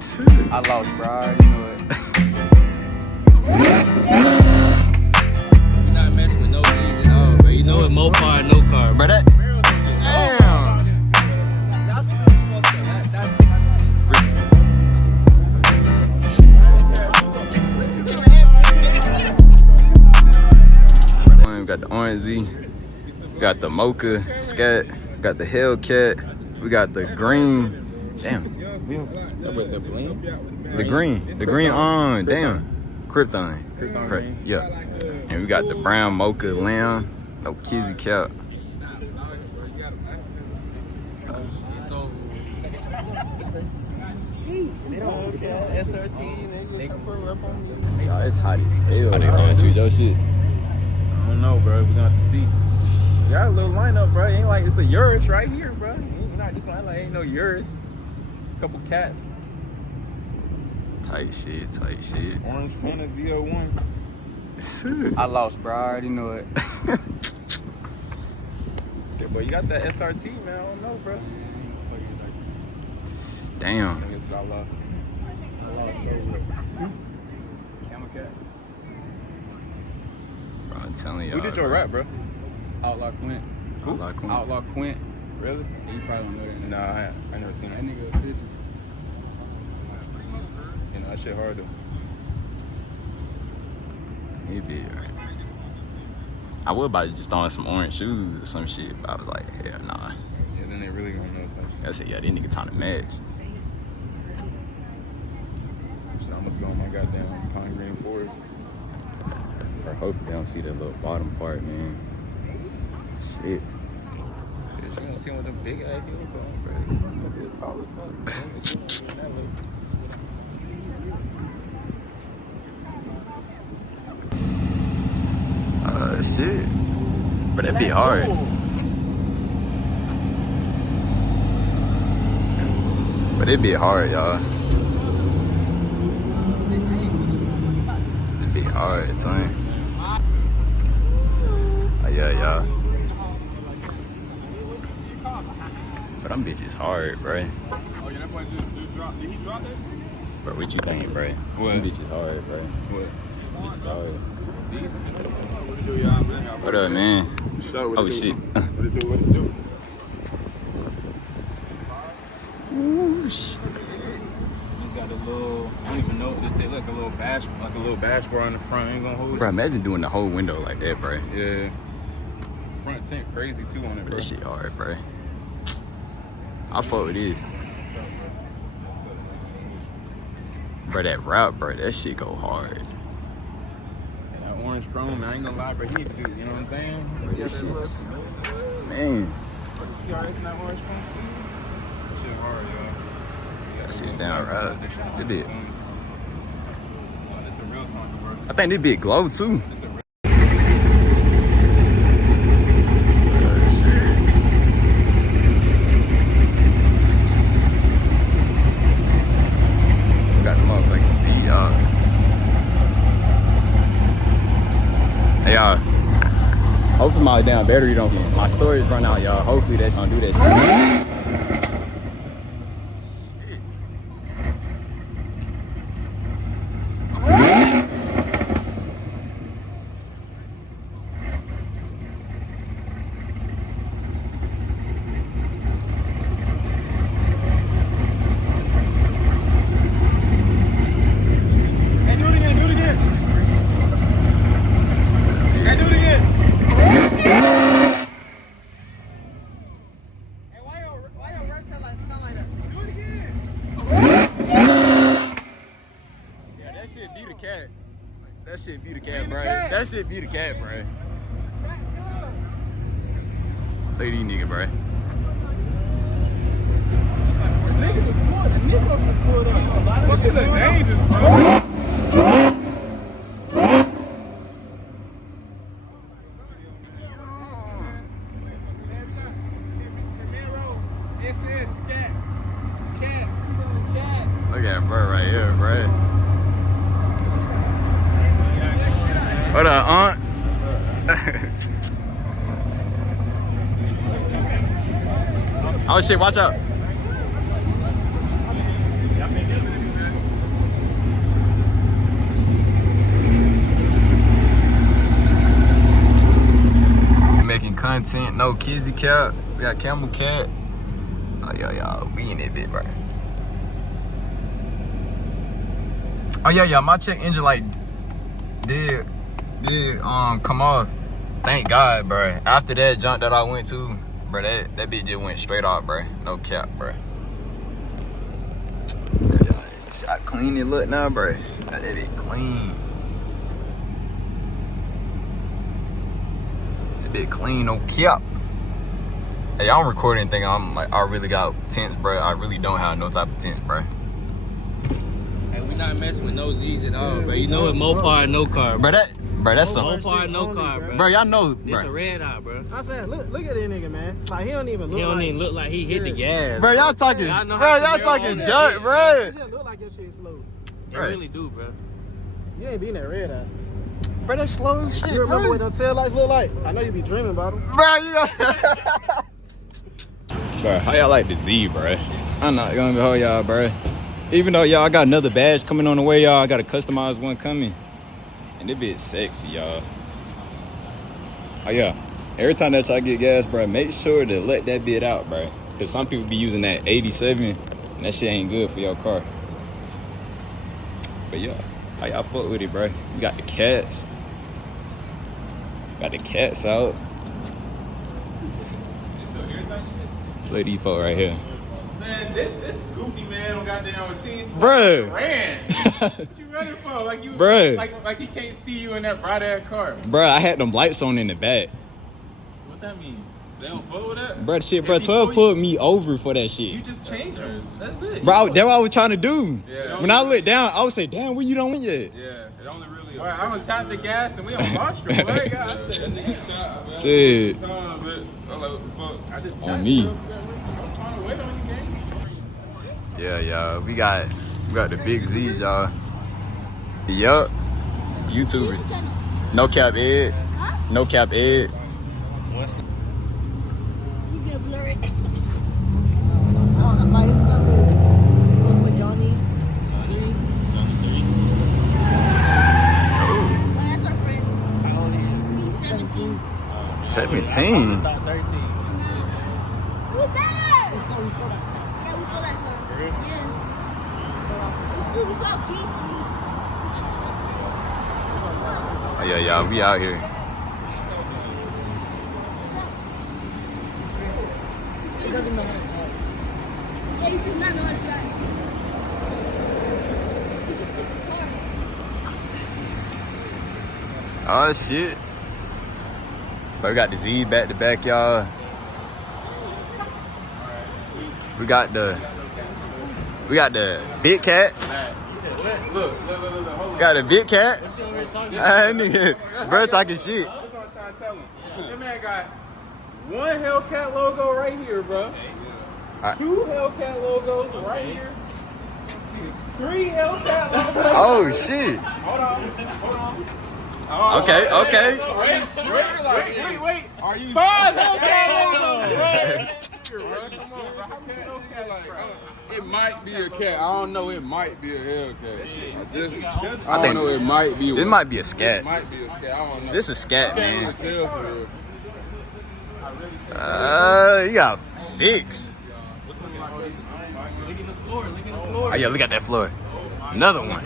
I lost, bro. You know it. You're not messing with no keys at all, bro. You know it, Mopar, no car, bro. That. Damn. That's We got the Orange Z, we got the Mocha Scat, we got the Hellcat, we got the green. Damn. The green on, damn. Krypton. Yeah. And we got the brown Mocha Lamb, no Kizzy Cap. Y'all, it's hot as hell. How they gonna choose your shit? I don't know, bro. We're gonna have to see. We got a little lineup, bro. It ain't like it's a yours right here, bro. We're not just gonna like ain't no yours. Couple cats. Tight shit. Orange Fanta Z01. Shit. I lost, bro. I already know it. Yeah, but you got that SRT, man. I don't know, bro. Damn. I guess I lost. Camel cat. Bro, I'm telling y'all. Who did your rap, bro? Outlaw Quint. Who? Outlaw Quint. Really? Yeah, you probably don't know that. Nah, I never seen That that. nigga official. You know, that shit hard though. He be right. I would about to just throw in some orange shoes or some shit, but I was like, hell nah. Yeah, then they really gonna know type shit. I said, yeah, these niggas time to match. So I'm gonna throw in my goddamn pine green forest. Or hopefully they don't see that little bottom part, man. Shit. Shit, you don't see him with them big ass heels on, bro. You feel tall as fuck. Shit. But that'd be hard. But it'd be hard, y'all. It'd be hard, son. Oh, yeah, y'all. But them bitches hard, bro. Oh, yeah, that boy just dropped. Did he drop that shit? Bro, what you think, bro? What? Them bitches hard, bro. What? Bitches hard. What it do, y'all, man? What up, man? Show what Oh, it do. shit. What it do? What it do? Ooh, shit. You got a little, I don't even know what this is, like a little bash bar on the front. Ain't gonna hold it. Bro, imagine doing the whole window like that, bro. Yeah. Front tent crazy too on it, bro. That shit hard, bro. I fuck with this. Bro, that route, bro, that shit go hard. And that orange chrome, man, I ain't gonna lie, bro. He need to do, you know what I'm saying? Bro, Yeah, that that shit, look. man. TRX in that orange chrome too. That shit hard, y'all. That shit down right. It did. Oh, this a real time, bro. I think this bit glow too. This a real. Got the motherfucking seat, y'all. Hey, y'all. Hopefully my damn battery don't get. My storage run out, y'all. Hopefully that's gonna do that shit. That shit be the cat, bro. That shit be the cat, bro. Look at these niggas, bro. This shit look dangerous, bro. Look at bro right here, bro. What up, aunt? Oh shit, watch out. making content, no kizzy cap. We got camel cat. Oh yeah, y'all, we in it bit, bro. Oh yeah, my check engine light did come off. Thank God, bro. After that jump that I went to, bro, that bitch just went straight off, bro. No cap, bro. See how clean it look now, bro. That bitch clean. That bitch clean, no cap. Hey, I'm recording thinking I'm like, I really got tents, bro. I really don't have no type of tent, bro. Hey, we not messing with no Z's at all, bro. You know it, Mopar, no car, Bro, that's some. Mopar, no car, bro. Bro, y'all know, It's bro. a red eye, bro. I said, look at this nigga, man. Like, he don't even look He don't like... even look like he hit the gas. Bro, y'all talking, Y'all know bro, how y'all Camaro talking is. junk, bro. He just look like your shit slow. They Right. really do, bro. You ain't been that red eye. Bro, that's slow shit, You remember bro. what them tail lights look like? I know you be dreaming about them. Bro, you know. Bro, how y'all like the Z, bro? I'm not gonna hold y'all, bro. Even though y'all got another badge coming on the way, y'all, I got a customized one coming. And it bit sexy, y'all. Oh yeah, every time that y'all get gas, bro, make sure to let that bit out, bro. Cause some people be using that 87, and that shit ain't good for your car. But yeah, how y'all fuck with it, bro? You got the cats. Got the cats out. Look at these folk right here. Man, this goofy man on goddamn scene. Bruh. Ran. What you running for? Like you, Bruh. like he can't see you in that bright ass car. Bruh, I had them lights on in the back. What that mean? They don't fuck with that? Bruh, shit, bruh, If he 12 pull pulled me over for that You shit. just change them. That's it. Bro, that's what I was trying to do. Yeah. When I looked down, I would say, damn, where you don't went yet? Yeah, it only really. Well, I'm gonna tap the gas and we on launch boy. I said, Shit. I'm like, what the fuck? I just On tapped me. it real quick. I'm trying to wait on you, gang. Yeah, y'all. We got the big Z's, y'all. Yup. YouTubers. No cap Ed. No cap Ed. He's gonna blur it. My Instagram is Fuck with Johnny. Oh, that's our friend. How old are you? He's 17. 17. I thought 13. Who's that? Yeah, we saw that car. Yeah. We saw Pete. Oh, yeah, y'all. We out here. He doesn't know how to drive. Yeah, he does not know how to drive. He just took the car. Oh, shit. But we got the Z back to back, y'all. We got the big cat. Look, hold on. Got a big cat. What you over here talking I nigga, bro talking shit. That's what I'm trying to tell him. That man got one Hellcat logo right here, bro. Alright. 2 Hellcat logos right here. 3 Hellcat logos. Oh shit. Hold on. Okay. Wait. Are you 5 Hellcat logos, bro? Come on, bro. How many Hellcats, bro? It might be a cat. I don't know. It might be a Hellcat. I I think don't know. It might be. This one. might be a It scat. might be a scat. I don't know. This is scat, Can't man. really tell for real. You got 6. Look at the floor. Look at the floor. Oh yeah, look at that floor. Another one.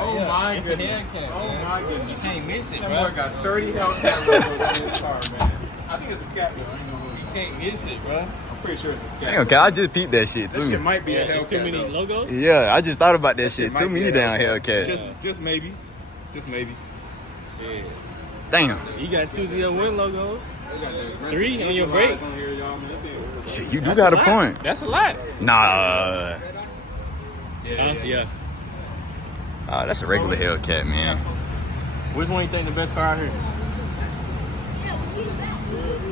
Oh my It's a goodness. Hellcat. Oh my goodness. You can't miss it, That bro. boy got 30 Hellcat logos in his car, man. I think it's a scat, but I ain't know You can't miss it, bro. I'm pretty sure it's a scat. Damn, okay, I just peeped that shit This shit too. might be a There's Hellcat. too many though. logos. Yeah, I just thought about that It shit. might Too be many a down Hellcat. Hellcat. Just maybe. Just maybe. Shit. Damn. You got 2 Z01 logos. 3 on your brakes. Shit, you do got a lot. point. That's a lot. Nah. Yeah. That's a regular Hellcat, man. Which one you think the best car out here?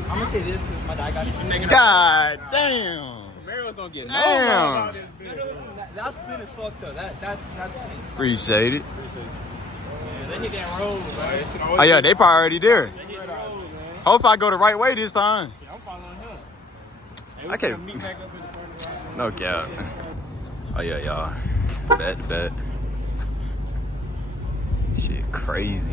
I'm gonna say this because my dad got it. God damn. Camaros don't get Damn. That's clean as fuck though. That's clean. Appreciate it. Yeah, they hit that road, bro. Oh yeah, they probably already there. They hit the road, man. Hope I go the right way this time. Yeah, I'm following him. Hey, I we can't- finna meet back up in the front of the No cap. Oh yeah, y'all. Bet. Shit crazy.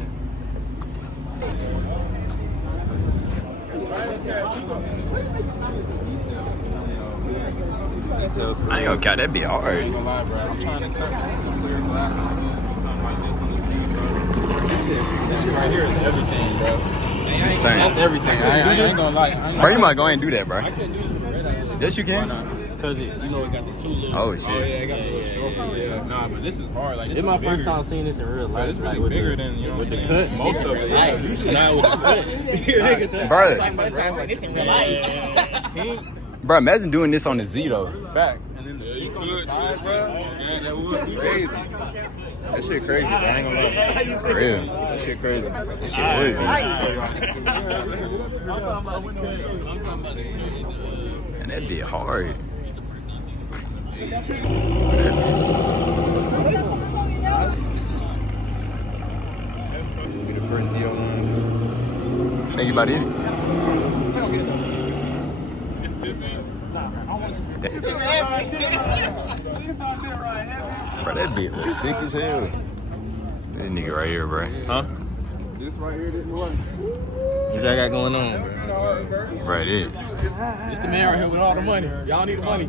I ain't gonna count, that'd be hard. I ain't gonna lie, bro. I'm trying to cut clear glass on something like this on the view, bro. This shit right here is everything, bro. This thing. That's everything. I ain't gonna lie. Bro, you might go ahead and do that, bro. I couldn't do this with red eye. Yes, you Why can. not? Because it got the two little. Oh, shit. Oh yeah, I got the little stroke. Yeah, nah, but this is hard. Like this It's is my bigger. first time seeing this in real Bro, life. it's really like, bigger than, you know with what the I'm saying? cut. Most of it, yeah. Not with the cut. Bro. Bro, imagine doing this on the Z, though. Facts. And then the peak on the side, bro. Yeah, that would be crazy. That shit crazy, bro. I ain't gonna lie. For real. That shit crazy. That shit would be. I'm talking about the cut. And that'd be hard. Be the first deal one. Think about it. Bro, that bit looks sick as hell. That nigga right here, bro. Huh? This right here, this one. What I got going on, bro? Right there. It's the man right here with all the money. Y'all need the money.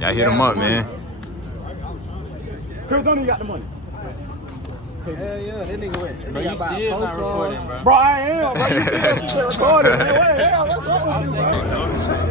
Y'all hit him up, man. Chris don't even got the money. Hell yeah, that nigga went. Bro, you still not recording, bro. Bro, I am. Bro, you still recording, man. What the hell? What's wrong with you, bro? Oh, no, I'm saying.